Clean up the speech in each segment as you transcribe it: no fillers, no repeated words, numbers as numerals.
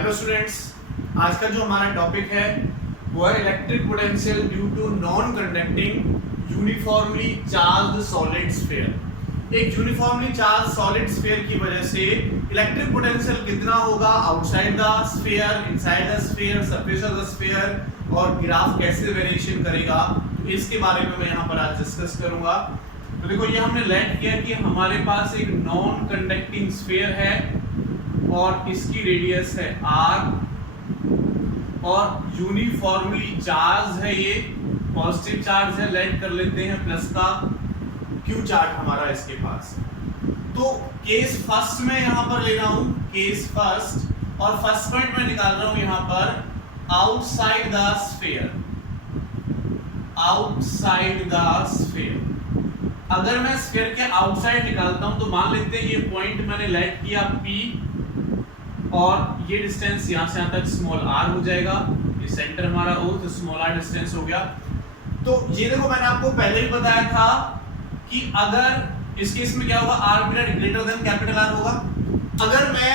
Hello students, आज का जो हमारा टॉपिक है वो है electric potential due to non conducting uniformly charged solid sphere. एक यूनिफॉर्मली चार्ज सॉलिड स्फीयर की वजह से इलेक्ट्रिक पोटेंशियल कितना होगा outside the sphere, inside the sphere, surface of the sphere, और ग्राफ कैसे वेरिएशन करेगा, तो इसके बारे में मैं यहाँ पर आज डिस्कस करूंगा। तो देखो, ये हमने लेट किया कि हमारे पास एक नॉन कंडक्टिंग स्फीयर है और इसकी रेडियस है r और यूनिफॉर्मली चार्ज है, ये पॉजिटिव चार्ज है, लेट कर लेते हैं प्लस का q चार्ज हमारा इसके पास। तो केस फर्स्ट में यहाँ पर ले रहा हूँ, केस फर्स्ट, और फर्स्ट पॉइंट में निकाल रहा हूँ यहाँ पर outside the sphere, outside the sphere. अगर मैं स्फीयर के आउटसाइड निकालता हूं तो मान लेते हैं ये पॉइंट मैंने लेट किया P और ये डिस्टेंस यहां से यहां तक स्मॉल r हो जाएगा, ये सेंटर हमारा O, तो स्मॉल r डिस्टेंस हो गया। तो ये देखो, मैंने आपको पहले ही बताया था कि अगर इस केस में क्या होगा, r greater than capital R होगा। अगर मैं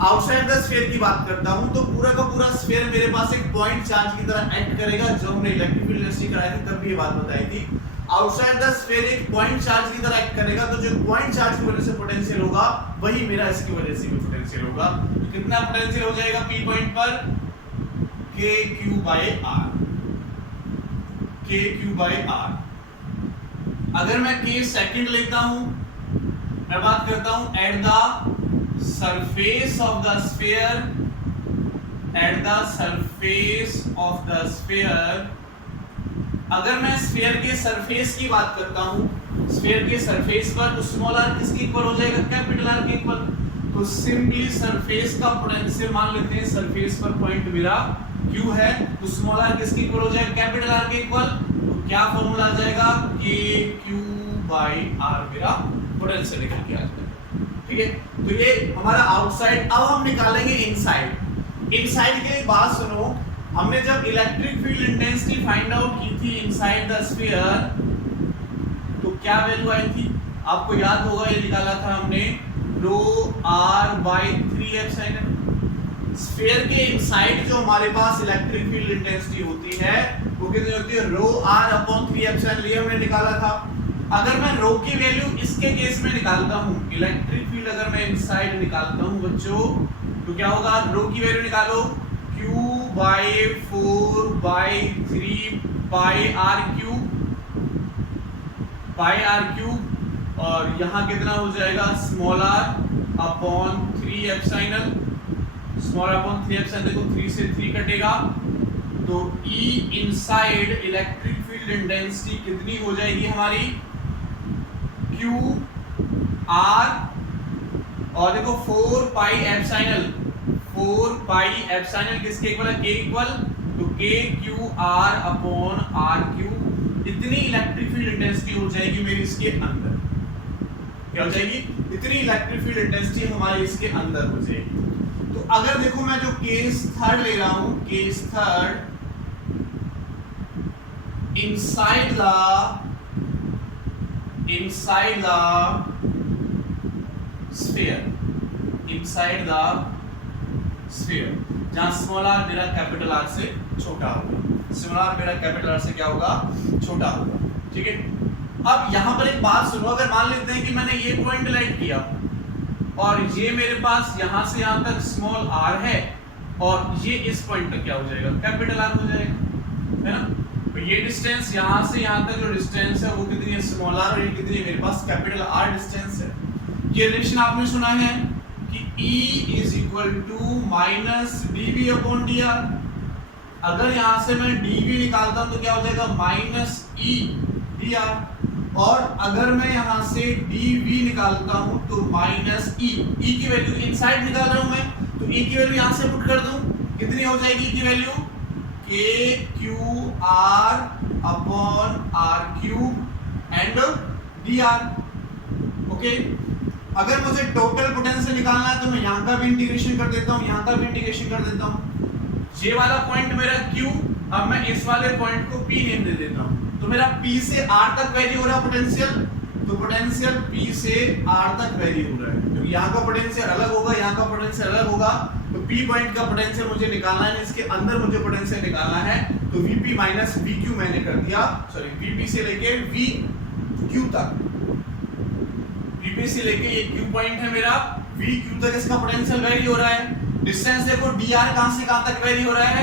आउटसाइड द स्फीयर की बात करता हूं तो पूरा का पूरा स्फीयर मेरे पास एक पॉइंट चार्ज की तरह एक्ट करेगा। जो हमने इलेक्ट्रिक फील्ड एनालिसिस कराया था तब भी ये बात बताई थी, आउटसाइड द स्फीयर एक पॉइंट चार्ज की तरह एक्ट करेगा। तो जो पॉइंट चार्ज की वजह से पोटेंशियल होगा वही मेरा इसकी वजह से भी पोटेंशियल होगा। तो कितना पोटेंशियल हो जाएगा P पॉइंट पर, KQ/R, KQ/R। अगर मैं केस सेकंड लेता हूं, मैं बात करता हूं at the surface of the sphere, at the surface of the sphere. अगर मैं स्फीयर के सरफेस की बात करता हूं, स्फीयर के सरफेस पर, तो स्मॉल r किसके इक्वल हो जाएगा, कैपिटल R के इक्वल। तो सिंपली सरफेस का पोटेंशियल मान लेते हैं, सरफेस पर पॉइंट मेरा Q है, तो स्मॉल r किसके इक्वल हो जाएगा, कैपिटल R के इक्वल। तो क्या फॉर्मूला आ जाएगा, KQ/R मेरा पोटेंशियल निकल के आ जाएगा। ठीक है, तो ये हमारा आउटसाइड। अब हम निकालेंगे इनसाइड। इनसाइड के लिए बात सुनो, हमने जब electric field intensity find out की थी इनसाइड द स्फीयर, तो क्या वैल्यू आई थी, आपको याद होगा, ये निकाला था हमने ρr/3ε। स्फीयर के इनसाइड जो हमारे पास इलेक्ट्रिक फील्ड इंटेंसिटी होती है वो कितनी होती है, ρr/3ε, ये हमने निकाला था। अगर मैं रो की वैल्यू इसके केस में निकालता हूं, इलेक्ट्रिक फील्ड अगर मैं इनसाइड निकालता हूं बच्चों, तो क्या होगा, रो की वैल्यू निकालो, Q/4/3πr3, और यहाँ कितना हो जाएगा, स्मॉल r/3ε, स्मॉल r/3ε। देखो 3 से 3 कटेगा, तो E inside electric field intensity कितनी हो जाएगी हमारी, QR, और देखो 4πε किसके इक्वल है, K इक्वल, तो KQR/R3। इतनी इलेक्ट्रिक फील्ड इंटेंसिटी हो जाएगी मेरी इसके अंदर। क्या हो जाएगी, इतनी इलेक्ट्रिक फील्ड इंटेंसिटी हमारी इसके अंदर हो जाएगी। तो अगर देखो मैं जो केस थर्ड ले रहा हूं, case third, inside the sphere, inside the sphere, जहां स्मॉल r मेरा कैपिटल R से छोटा होगा, स्मॉल r मेरा कैपिटल R से क्या होगा, छोटा होगा। ठीक है, अब यहां पर एक बात सुनो, अगर मान लेते हैं कि मैंने ये पॉइंट लाइट किया और ये मेरे पास यहां से यहां तक स्मॉल r है, और ये इस पॉइंट तक क्या हो जाएगा, कैपिटल R हो जाएगा, है ना। तो ये डिस्टेंस यहां से यहां तक जो डिस्टेंस है वो कितनी है, स्मॉल r, और ये कितनी है मेरे पास, कैपिटल R डिस्टेंस है। ये रिलेशन आपने सुना है कि E = -dV/dr। अगर यहां से मैं dV निकालता हूं तो क्या हो जाएगा, -E dr, और अगर मैं यहां से dV निकालता हूं तो -E। E की वैल्यू इनसाइड निकाल रहा हूं मैं, तो E की वैल्यू यहां से पुट कर दूं, कितनी हो जाएगी E की value, KQR/R³ and dr। Okay, अगर मुझे टोटल पोटेंशियल निकालना है तो मैं यहाँ का भी इंटीग्रेशन कर देता हूँ, यहाँ का भी इंटीग्रेशन कर देता हूँ। ये वाला पॉइंट मेरा Q, अब मैं इस वाले पॉइंट को P नेम दे देता हूँ, तो मेरा P से R तक वैरी हो रहा है पोटेंशियल। तो पोटेंशियल P से R तक वेरी हो रहा है, क्योंकि यहाँ का पोटेंशियल अलग होगा, यहाँ का पोटेंशियल अलग होगा, तो P पॉइंट का पोटेंशियल मुझे निकालना है, इसके अंदर मुझे पोटेंशियल निकालना है, तो Vp माइनस Vq मैंने कर दिया, सॉरी Vp से लेके Vq तक, Vp से लेके ये Q पॉइंट है मेरा, Vq तक इसका पोटेंशियल वेरी हो रहा है। डिस्टेंस देखो dr कहां से कहां तक वेरी हो रहा है,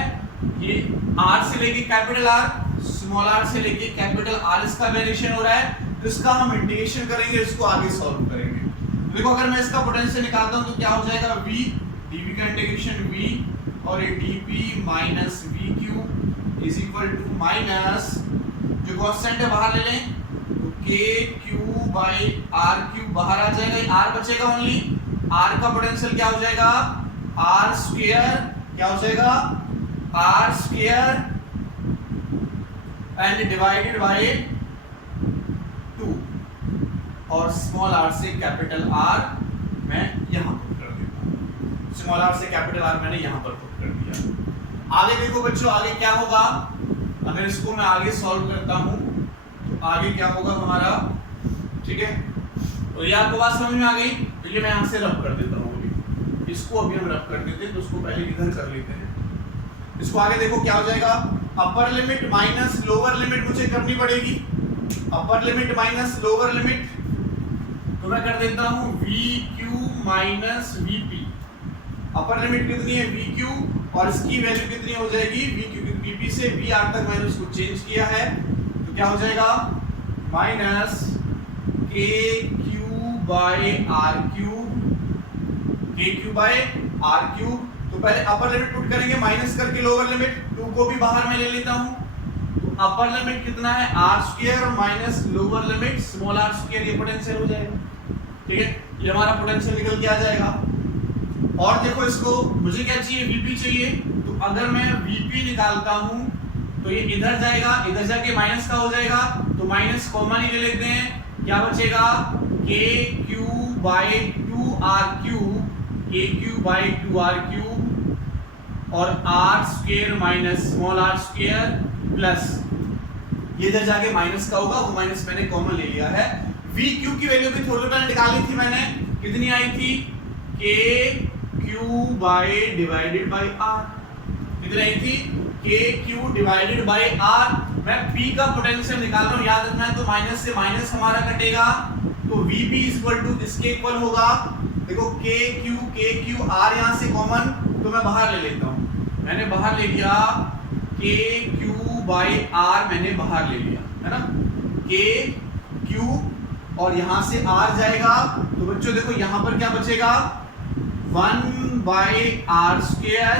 ये r से लेके कैपिटल R, स्मॉल r से लेके कैपिटल R इसका वेरिएशन हो रहा है, तो इसका हम इंटीग्रेशन करेंगे, इसको आगे सॉल्व करेंगे। देखो अगर मैं इसका पोटेंशियल निकालता हूं तो क्या हो जाएगा, v dv का इंटीग्रेशन v और ये dp minus vq is equal to minus, जो कांस्टेंट है बाहर ले लें, तो kq बाई r³ बाहर आ जाएगा, ये r बचेगा ओनली, r का पोटेंशियल क्या हो जाएगा, r स्क्वायर, क्या हो जाएगा, r square and divided by 2, और स्मॉल r से कैपिटल R मैं यहां पुट कर देता हूं, स्मॉल r से कैपिटल R मैंने यहां पर पुट कर दिया। आगे देखो बच्चों, आगे क्या होगा, अगर इसको मैं आगे सॉल्व करता हूं तो आगे क्या होगा हमारा, ठीक है, तो ये आपको बात समझ में आ गई, तो ये मैं यहां से रब कर देता हूं, अभी इसको अभी हम रब कर देते हैं, तो उसको पहले इधर कर लेते हैं। इसको आगे देखो क्या हो जाएगा, upper limit minus lower limit मुझे करनी पड़ेगी, upper limit minus lower limit, तो मैं कर देता हूं VQ minus VP, upper limit कितनी है VQ और इसकी वैल्यू कितनी हो जाएगी VQ, VP से VR तक मैंने उसको चेंज किया है, तो क्या हो जाएगा minus KQ by R³, KQ by R³, तो पहले अपर लिमिट पुट करेंगे माइनस करके लोअर लिमिट, 2 को भी बाहर में ले लेता हूं, तो अपर लिमिट कितना है r स्क्वायर और minus lower limit small r square, ये पोटेंशियल हो जाएगा, ठीक है, ये हमारा पोटेंशियल निकल के आ जाएगा। और देखो इसको मुझे क्या चाहिए, Vp चाहिए, तो अगर मैं Vp निकालता हूं तो ये इधर जाएगा, इधर जाके माइनस का हो जाएगा, तो माइनस कॉमन ही ले लेते हैं, क्या बचेगा KQ bye 2R³, KQ bye 2R³ और r square minus small r square plus, ये इधर जाके माइनस का होगा, वो माइनस मैंने कॉमन ले लिया है। VQ की वैल्यू भी थोड़ी पहले निकाली थी मैंने, कितनी आई थी, KQ by divided by R, कितनी आई थी KQ डिवाइडेड बाय R, मैं P का पोटेंशियल निकाल रहा हूं, याद रखना है, तो माइनस से माइनस हमारा कटेगा, तो VP इक्वल टू इसके इक्वल होगा, देखो KQ R यहां से कॉमन, तो मैं बाहर ले लेता हूं, मैंने बाहर ले लिया KQ बाय R, मैंने बाहर ले लिया है ना, KQ और यहां से R जाएगा, तो बच्चों देखो यहां पर क्या बचेगा, 1 by R square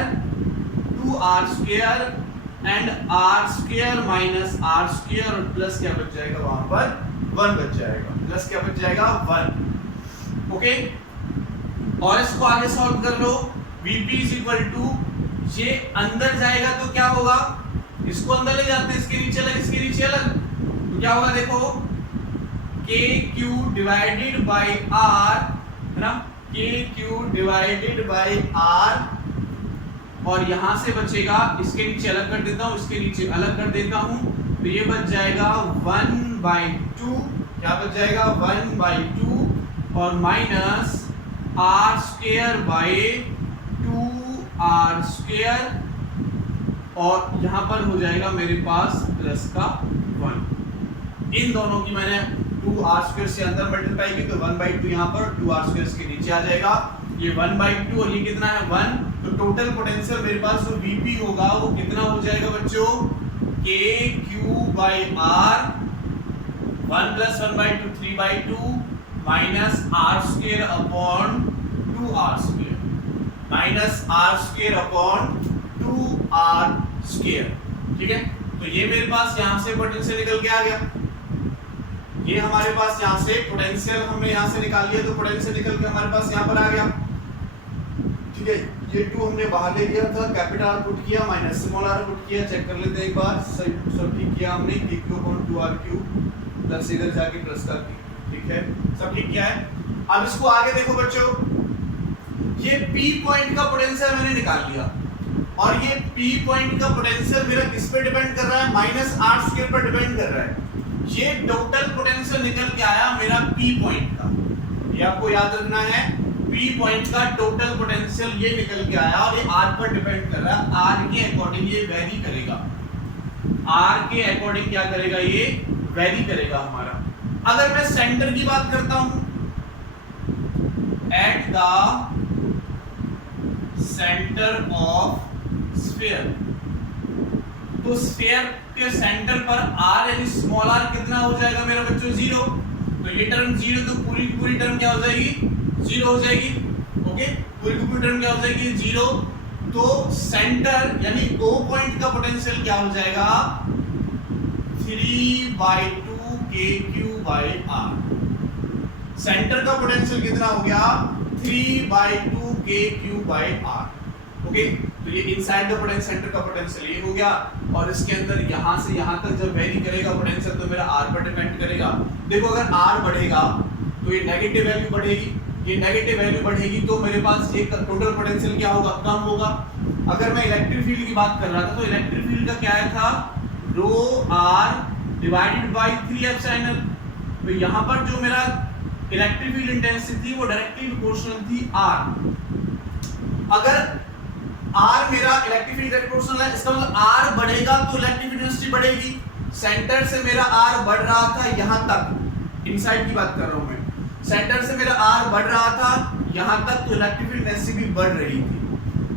2R square and R square minus R square और प्लस क्या बच जाएगा, वहां पर 1 बच जाएगा, प्लस क्या बच जाएगा 1, ओके। और इसको आगे सॉल्व कर लो, Vp इज इक्वल टू, ये अंदर जाएगा तो क्या होगा, इसको अंदर ले जाते हैं, इसके नीचे अलग, इसके नीचे अलग, तो क्या होगा देखो KQ डिवाइडेड बाय R है ना, KQ डिवाइडेड बाय R, और यहां से बचेगा, इसके नीचे अलग कर देता हूं, इसके नीचे अलग कर देता हूं, तो ये बच जाएगा 1/2, क्या बच जाएगा 1/2 और minus R square by 2R square, और यहां पर हो जाएगा मेरे पास प्लस का 1, इन दोनों की मैंने 2R स्क्वायर से अंदर मल्टीप्लाई की, तो 1/2 यहां पर 2R स्क्वायर के नीचे आ जाएगा, ये 1/2 और ये कितना है 1, तो टोटल पोटेंशियल मेरे पास जो Vp होगा वो कितना हो जाएगा बच्चों, KQ बाय R 1 + 1/2 3/2 minus R square upon 2R square, minus R square upon 2R square, ठीक है, तो ये मेरे पास यहाँ से पोटेंशियल निकल के आ गया, ये हमारे पास यहाँ से पोटेंशियल हमने यहाँ से निकाल लिया, तो पोटेंशियल निकल के हमारे पास यहाँ पर आ गया, ठीक है, ये 2 हमने बाहर ले लिया था, कैपिटल R पुट किया माइनस स्मॉल r पुट किया, चेक कर लेते हैं एक बार, सब ठीक किया हमने, KQ अपॉन 2R³ प्लस इधर जाके प्लस का, ठीक है, सब ठीक किया है। अब इसको आगे देखो बच्चों, ये P पॉइंट का पोटेंशियल मैंने निकाल लिया, और ये P पॉइंट का पोटेंशियल मेरा किस पे डिपेंड कर रहा है, माइनस R स्क्वायर पर डिपेंड कर रहा है, ये टोटल पोटेंशियल निकल के आया मेरा P पॉइंट का, ये आपको याद रखना है, P पॉइंट का टोटल पोटेंशियल ये निकल के आया और ये R पर डिपेंड कर रहा है, R के अकॉर्डिंग ये वेरी करेगा, R के अकॉर्डिंग क्या करेगा, ये वेरी करेगा हमारा। अगर मैं सेंटर की बात करता हूं, at the centre of sphere, तो स्फीयर के सेंटर पर R यानी स्मॉल r कितना हो जाएगा मेरा बच्चों, 0। तो ये टर्म 0, तो पूरी पूरी टर्म क्या हो जाएगी, 0 हो जाएगी। ओके, पूरी पूरी टर्म क्या हो जाएगी, 0। तो सेंटर यानी O पॉइंट का पोटेंशियल क्या हो जाएगा, 3/2 KQ/R। सेंटर का पोटेंशियल कितना हो गया, 3/2 KQ/R। ओके, तो ये इनसाइड द पोटेंशियल, सेंटर का पोटेंशियल ये हो गया, और इसके अंदर यहां से यहां तक जब वेरी करेगा पोटेंशियल तो मेरा R पर डिपेंड करेगा। देखो अगर R बढ़ेगा तो ये नेगेटिव वैल्यू बढ़ेगी, ये नेगेटिव वैल्यू बढ़ेगी तो मेरे पास एक टोटल पोटेंशियल क्या होगा, कम होगा। अगर मैं इलेक्ट्रिक फील्ड की बात कर रहा था तो इलेक्ट्रिक फील्ड का क्या था, रो R डिवाइडेड बाय 3 तो यहां पर जो मेरा इलेक्ट्रिक फील्ड इंटेंसिटी थी वो डायरेक्टली प्रोपोर्शनल थी R। अगर R मेरा इलेक्ट्रिक फील्ड प्रोपोर्शनल है, इसका मतलब R बढ़ेगा तो इलेक्ट्रिक फील्ड इंटेंसिटी बढ़ेगी। सेंटर से मेरा R बढ़ रहा था यहां तक, इनसाइड की बात कर रहा हूं मैं, सेंटर से मेरा R बढ़ रहा था यहां तक, तो इलेक्ट्रिक फील्ड इंटेंसिटी भी बढ़ रही थी।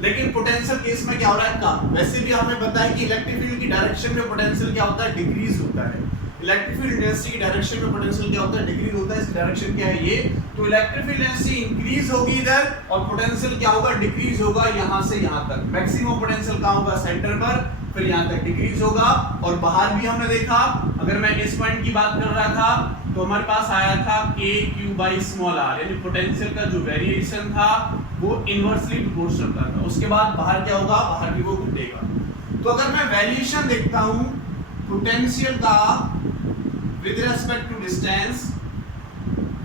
लेकिन पोटेंशियल केस में क्या हो रहा है, कम। वैसे भी हमें पता है कि इलेक्ट्रिक फील्ड की डायरेक्शन में पोटेंशियल क्या होता है, डिक्रीज होता है। इलेक्ट्रिक फील्ड इंटेंसिटी की डायरेक्शन में पोटेंशियल क्या होता है, डिक्रीज होता है। इसकी डायरेक्शन क्या है, ये। तो इलेक्ट्रिक फील्ड इंटेंसिटी इंक्रीज होगी इधर, और पोटेंशियल क्या होगा, डिक्रीज होगा यहां से यहां तक। मैक्सिमम पोटेंशियल कहां होगा, सेंटर पर, फिर यहां तक डिक्रीज होगा। और बाहर भी हमने देखा, अगर मैं इस पॉइंट की बात कर रहा था तो हमारे पास आया था KQ/r, यानी पोटेंशियल का जो वेरिएशन था वो इनवर्सली प्रोपोर्शनल था। उसके बाद बाहर क्या होगा, बाहर भी वो घटेगा। तो अगर मैं वेरिएशन देखता हूं पोटेंशियल का with respect to distance,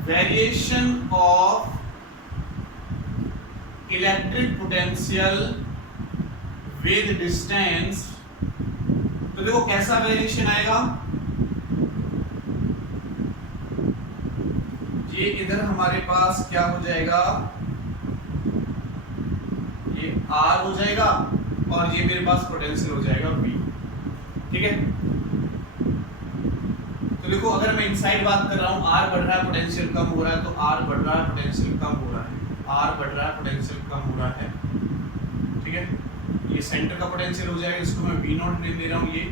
variation of electric potential with distance, तो देखो कैसा वेरिएशन आएगा, ये इधर हमारे पास क्या हो जाएगा, ये R हो जाएगा और ये मेरे पास पोटेंशियल हो जाएगा V। ठीक है, तो देखो अगर मैं इनसाइड बात कर रहा हूँ, R बढ़ रहा है पोटेंशियल कम हो रहा है, तो R बढ़ रहा है पोटेंशियल कम हो रहा है, R बढ़ रहा है पोटेंशियल कम हो रहा है। ठीक है, ये सेंटर का पोटेंशियल हो जाएगा, इसको मैं V0 दे रहा हूँ ये,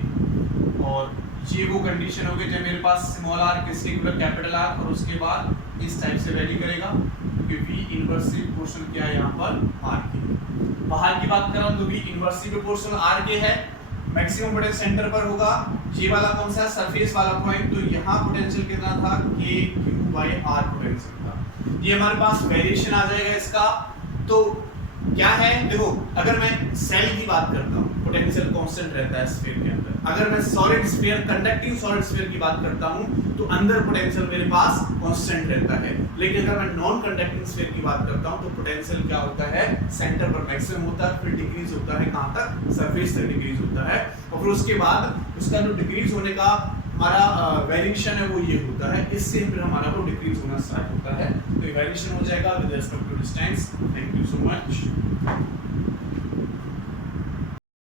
और ये वो कंडीशन होगी जब मेरे पास स्मॉल r किसके इक्वल कैपिटल R, और उसके बाद इस टाइप से वैरी करेगा क्योंकि V इनवर्सली प्रोपोर्शनल क्या है यहाँ पर R के। बाहर की बात कर रहा हूँ तो V इनवर्सली प्रोपोर्शनल R के है, मैक्सिमम पोटेंशियल सेंटर पर होगा। ये वाला कौन सा, सरफेस वाला पॉइंट, तो यहाँ पोटेंशियल कितना था, KQ/R पोटेंशियल था। ये हमारे पास वेरिएशन आ जाएगा इसका। तो क्या है, देखो अगर मैं सेल की बात करता हूँ पोटेंशियल कांस्टेंट रहता है स्फीयर के अंदर। अगर मैं solid sphere, conducting solid sphere की बात करता हूँ तो अंदर पोटेंशियल मेरे पास कांस्टेंट रहता है। लेकिन अगर मैं नॉन कंडक्टिंग स्फीयर की बात करता हूँ तो पोटेंशियल क्या होता है, सेंटर पर मैक्सिमम होता है, फिर डिक्रीज होता है कहाँ तक, सरफेस तक डिक्रीज होता है, और फिर उसके बाद उसका जो डिक्रीज होने का हमारा वेरिएशन है वो ये होता है, इससे फिर हमारा वो डिक्रीज होना स्टार्ट होता है। तो ये वेरिएशन हो जाएगा with respect to distance. Thank you so much.